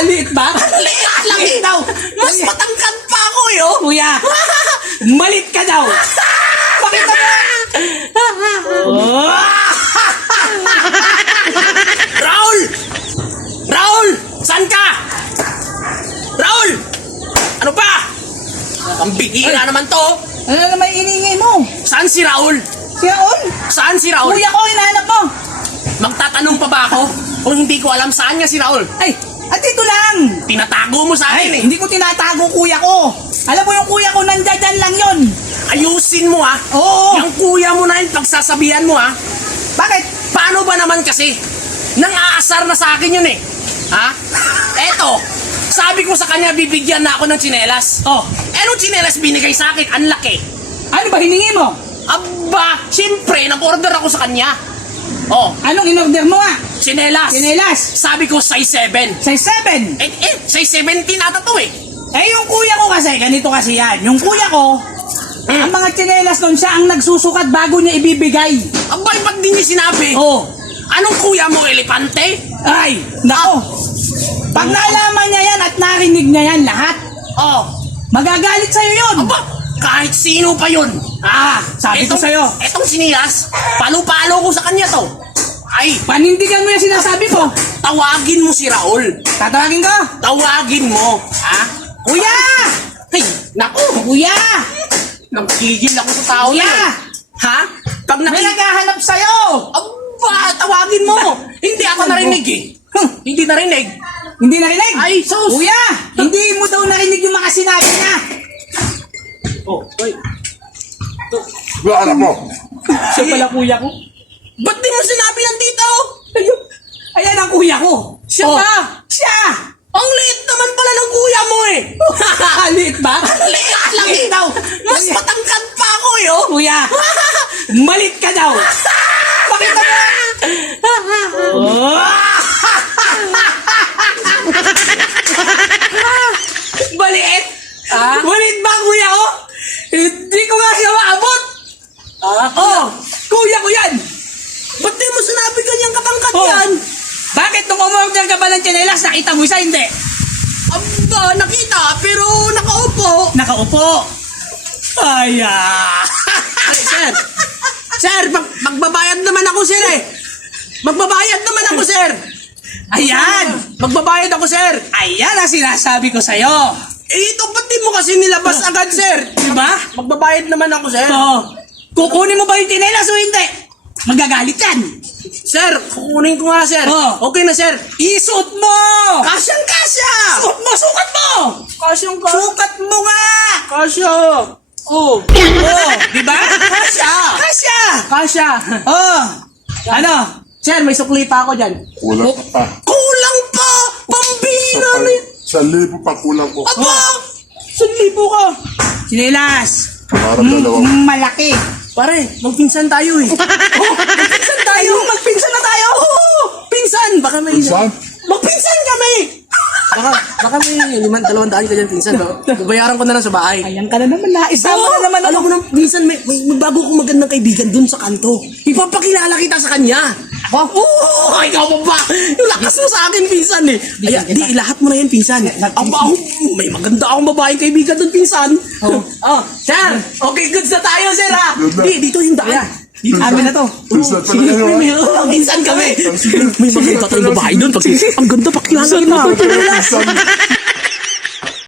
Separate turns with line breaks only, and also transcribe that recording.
Liit ba?
Liit lang daw. Mas matangkad pa ako
Kuya, malit ka daw. Pakita mo. Oh.
Raul! Raul! Saan ka? Raul! Ano ba? Ang bihira naman to.
Ano naman iningay mo?
Saan si Raul?
Si Raul?
Saan si Raul?
Kuya ko, hinahanap mo.
Magtatanong pa ba ako? Kung hindi ko alam saan nga si Raul.
Ay, at ito lang.
Tinatago mo sa akin eh.
Hindi ko tinatago kuya ko. Alam mo yung kuya ko, nandiyan lang yon.
Ayusin mo ha.
Oo.
Yung kuya mo na yung pagsasabihan mo ha.
Bakit?
Paano ba naman kasi? Nang aasar na sa akin yun eh. Ha? Eto, sabi ko sa kanya bibigyan na ako ng tsinelas.
Oh,
Anong tsinelas binigay sa akin? Ang laki.
ano ba hiningi mo?
Aba, siyempre, nag-order ako sa kanya. Oh,
Anong in-order mo
tsinelas.
Sinelas.
Sabi ko size 7.
Size 7.
Size 17 ata to eh.
Eh, yung kuya ko kasi, ganito kasi yan. Yung kuya ko, ang mga tsinelas nun, siya ang nagsusukat bago niya ibibigay.
Aba, ba't di niya sinabi?
Oh.
Anong kuya mo, elepante?
Ay, nako. Pag nalaman niya yan at narinig niya yan lahat,
Oh,
magagalit sa'yo yun.
aba, kahit sino pa yun.
Sabi ko sa'yo.
Etong sinilas, palo-palo ko sa kanya to. Ay,
Panindigan mo yung sinasabi mo.
tawagin mo si Raul.
Tatawagin ko.
Tawagin mo. Ha?
Kuya!
Ay, naku.
Kuya!
Nagigil ako sa tao na
Kuya!
yun. Ha? Pag
May naghahanap sa'yo.
Aba, tawagin mo. Hindi ako narinig eh. Hindi narinig.
Hindi narinig?
Ay, sus.
Kuya! Hindi mo daw narinig yung mga sinabi niya.
Oh, wait.
Alam mo,
Siya pala kuya ko.
Ba't di mo sinabi ng tito?
Ayun. Ayan ang kuya ko.
Siya ba?
Siya!
Ang liit naman pala ng kuya mo eh.
Liit ba?
Liit lang daw. Mas matangkad pa ako
Kuya, malit ka daw. Pakita mo. Oh. Maliit? Malit ba kuya ko? Hindi ko nga siya maabot. Oh, kuya ko yan.
Ba't di mo sinabi ganyang katangkad
Oh.
yan?
Bakit nung umorder ka ba ng tsinelas, nakita mo isa, hindi?
Aba, nakita, pero nakaupo.
Nakaupo. Ay,
Ay, sir. Sir, magbabayad naman ako, sir eh. Magbabayad naman ako, sir.
Ayan.
Magbabayad ako, sir.
Ayan ang sinasabi ko sa'yo.
Ito, ba't di mo kasi nilabas agad, sir?
Diba?
Magbabayad naman ako, sir.
Oo. Kukunin mo ba yung tsinelas o hindi? Magagalit yan.
Sir, kukunin ko nga, sir.
Oh.
Okay na, sir.
Isuot mo!
Kasyang-kasya!
Suot mo! Sukat mo!
Kasyang-kasya.
Sukat mo nga!
Kasya. Oh.
Oh, di ba?
Kasya.
Kasya!
Kasya.
Oh, ano?
Sir, may sukli pa ako dyan.
kulang ka pa.
Kulang pa! Pambira na yun.
1,000 pa kulang ko.
Aba! 1,000 ka.
Sinilas!
Parang dalawang.
Malaki!
Pare, magpinsan tayo eh. Oh, magpinsan tayo. Magpinsan na tayo. Oo, pinsan. Baka may...
Saan?
Magpinsan kami. Baka may 200 ka dyan, pinsan. Babayaran ko na lang sa bahay.
Ayan ka na naman, naisama
Oo,
na naman
alam mo na, minsan may bago kong magandang kaibigan dun sa kanto. Ipapakilala kita sa kanya.
ako.
Oo, ikaw pa ba? Yung lakas mo sa akin, pinsan eh. Ay, di, lahat mo na yan, pinsan. Ako, may maganda akong babaeng kaibigan dun, pinsan. Oh, sir, okay, goods na tayo, sir ha.
Good na.
Di, dito yung daan. Dito
Amin na to.
Pinsan pala kayo, ha?
Minsan kami. May maganda tayong babae dun. Ang ganda, pakilala kita.
Pinsan.